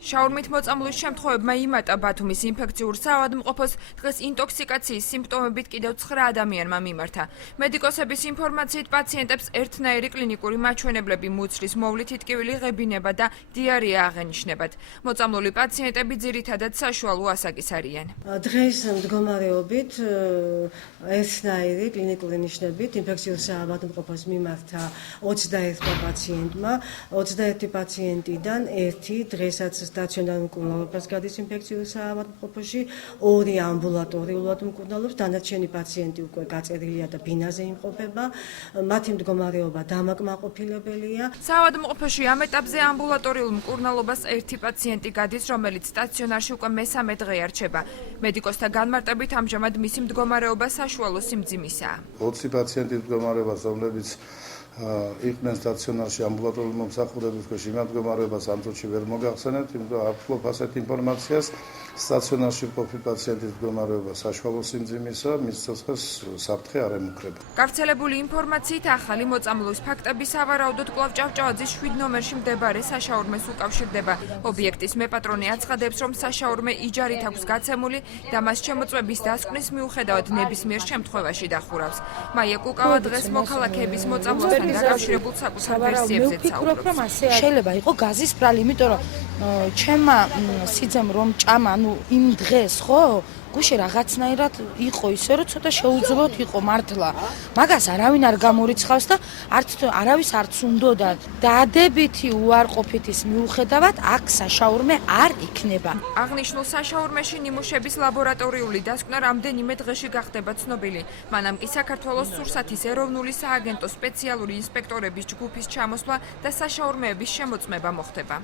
შაურმით მოწამვლის შემთხვევებმა იმატა ბათუმის ინფექციურ საავადმყოფოს დღეს ინტოქსიკაციის სიმპტომებით კიდევ 9 ადამიანმა მიმართა. მედიკოსების ინფორმაციით პაციენტებს ერთნაირი კლინიკური მაჩვენებლები მუცლის მოვლით იტკივილი ღებინება და დიარეა აღენიშნებათ. მოწამლული პაციენტები ძირითადად საშუალო ასაკის არიან. დღეს მდგომარეობით ერთნაირი კლინიკური ნიშნებით ინფექციურ საავადმყოფოს მიმართა 21 პაციენტმა, 21 პაციენტიდან ერთი დღესაც სტაციონარ მკურნალობას გადის ინფექციურ საავადმყოფოში, 2 ამბულატორიულად მკურნალობს, დანარჩენი პაციენტი უკვე გაწერილია და ბინაზე იმყოფება, მათი მდგომარეობა დამაკმაყოფილებელია. საავადმყოფოში ამ ეტაპზე ამბულატორიულ მკურნალობას ერთი პაციენტი გადის, რომელიც სტაციონარში უკვე მესამე დღე არჩება. მედიკოსთა განმარტებით ამჟამად მისი მდგომარეობა საშუალო სიმძიმისაა. 20 პაციენტის მდგომარეობას, რომლებიც იყვნენ სტაციონარში ამბულატორიულ მომსახურების ქვეშ, იმ მდგომარეობას ამ წუთში ვერ მოგახსენებთ, იმიტომ რომ არ ვფლობ ასეთ ინფორმაციას. სტაციონარში მყოფი პაციენტის მდგომარეობა საშუალო სიმძიმისაა, მის სიცხეს საფრთხე არ ემუქრება. გავრცელებული ინფორმაციით ახალი მოწამვლის ფაქტები სავარაუდოდ კვლავ ჭავჭავაძის 7 ნომერში მდებარე საშაურმეს უკავშირდება. ობიექტის მეპატრონი აცხადებს, რომ საშაურმე იჯარით აქვს გაცემული და მას შემოწმების დასკვნის მიუხედავად ნებისმიერ შემთხვევაში დახურავს. მაია კუკავა დღეს მოქალაქეების მოწამვლასთან დაკავშირებულ საკუთარ ვერსიებზე საუბრობს. შეიძლება იყო გაზის ბრალი, იმიტომ რომ ჩემმა სიძემ რომ ჭამა, იმ დღეს ხო გუშინ რაღაცნაირად იყო ისე, რომ ცოტა შეუძლოდ იყო მართლა. მაგას არავინ არ გამორიცხავს და არავის არც უნდოდა. დადებითი უარყოფითის მიუხედავად აქ საშაურმე არ იქნება. აღნიშნულ საშაურმეში ნიმუშების ლაბორატორიული დასკვნა რამდენიმე დღეში გახდება ცნობილი. მანამ კი საქართველოს სურსათის ეროვნული სააგენტოს სპეციალური ინსპექტორების ჯგუფის ჩამოსვლა და საშაურმეების შემოწმება მოხდება.